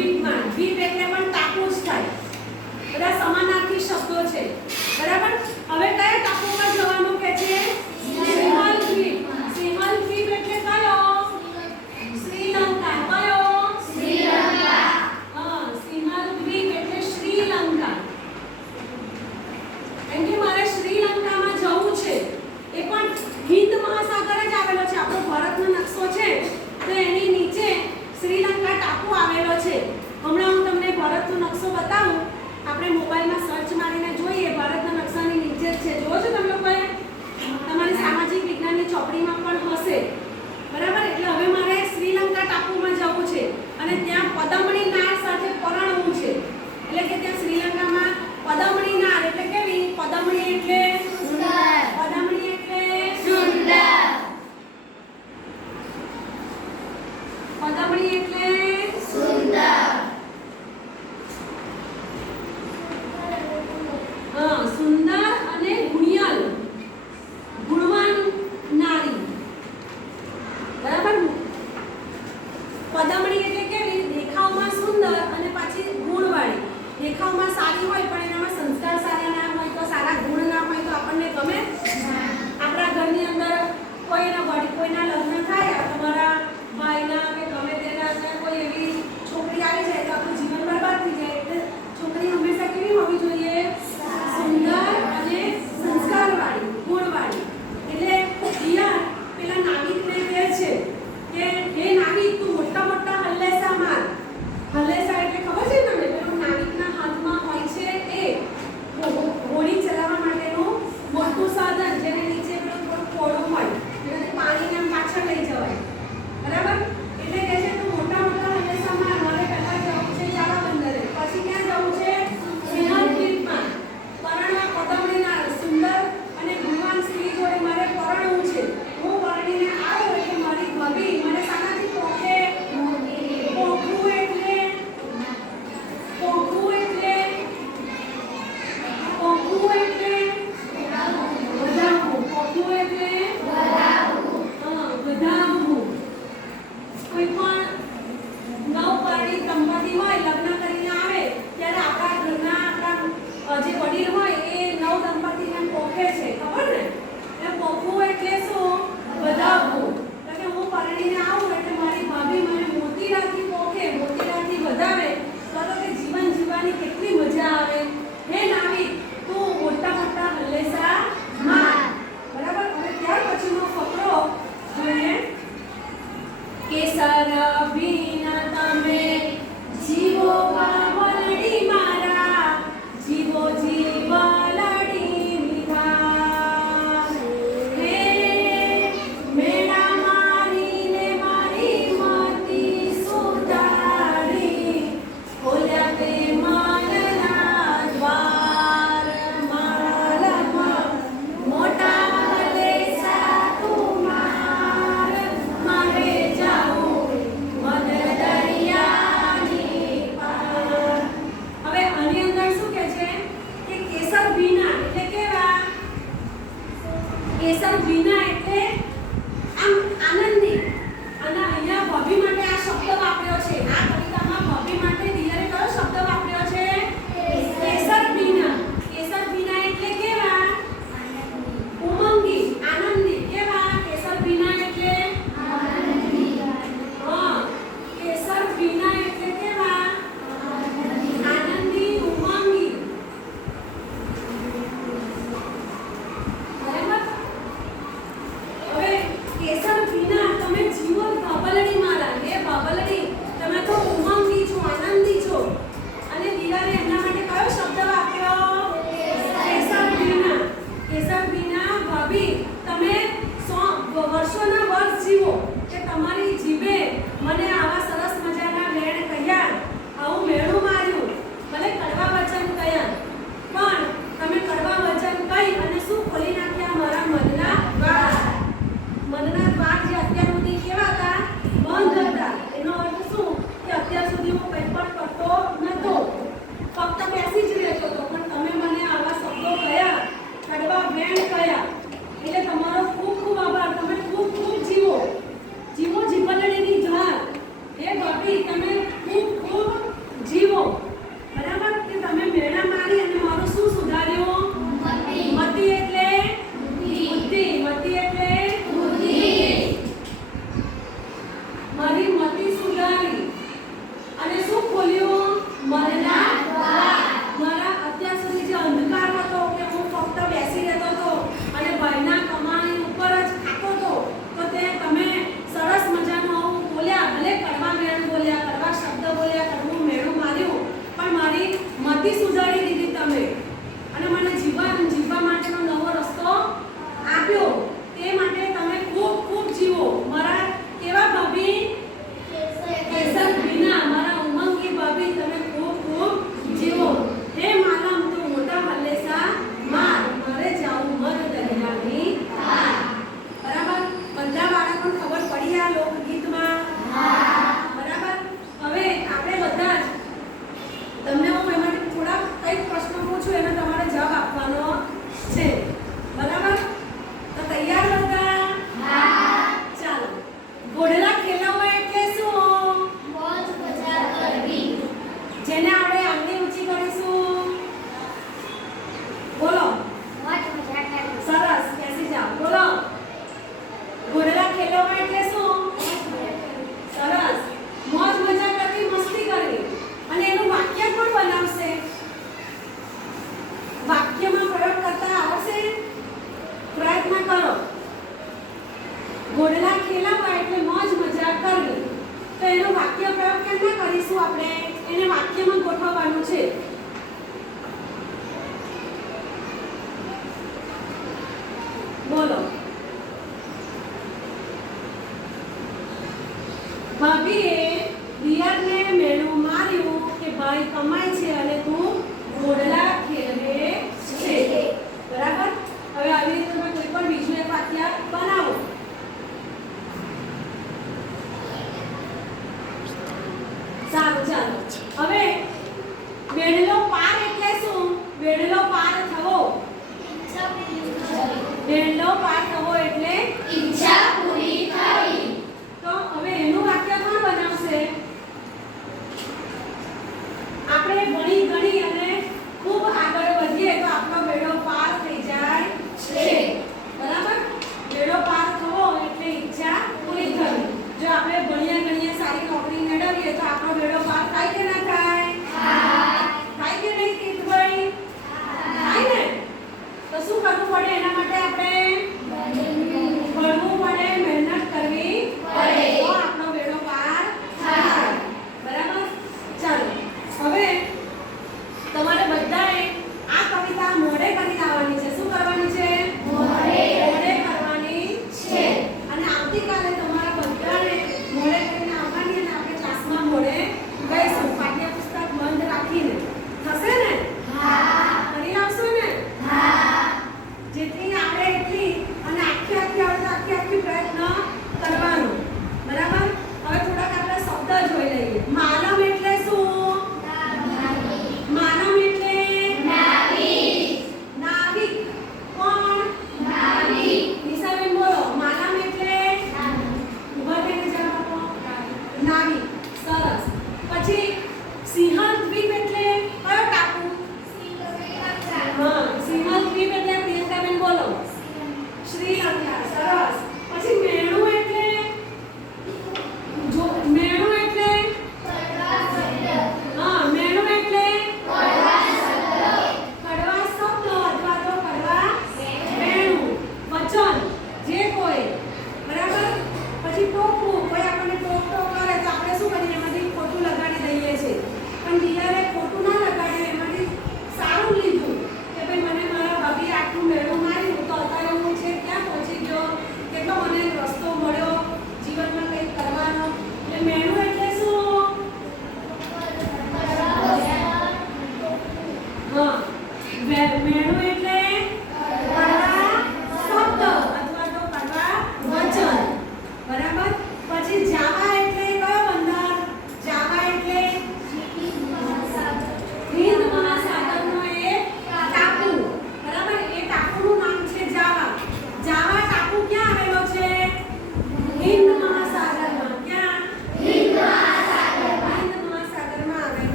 દ્વિપ્રમાણ દ્વિપ એટલે પણ ટાપુ જ થાય. બધા સમાનાર્થી શબ્દો છે. બરાબર? હવે કયા ટાપુમાં જવાનું કે છે?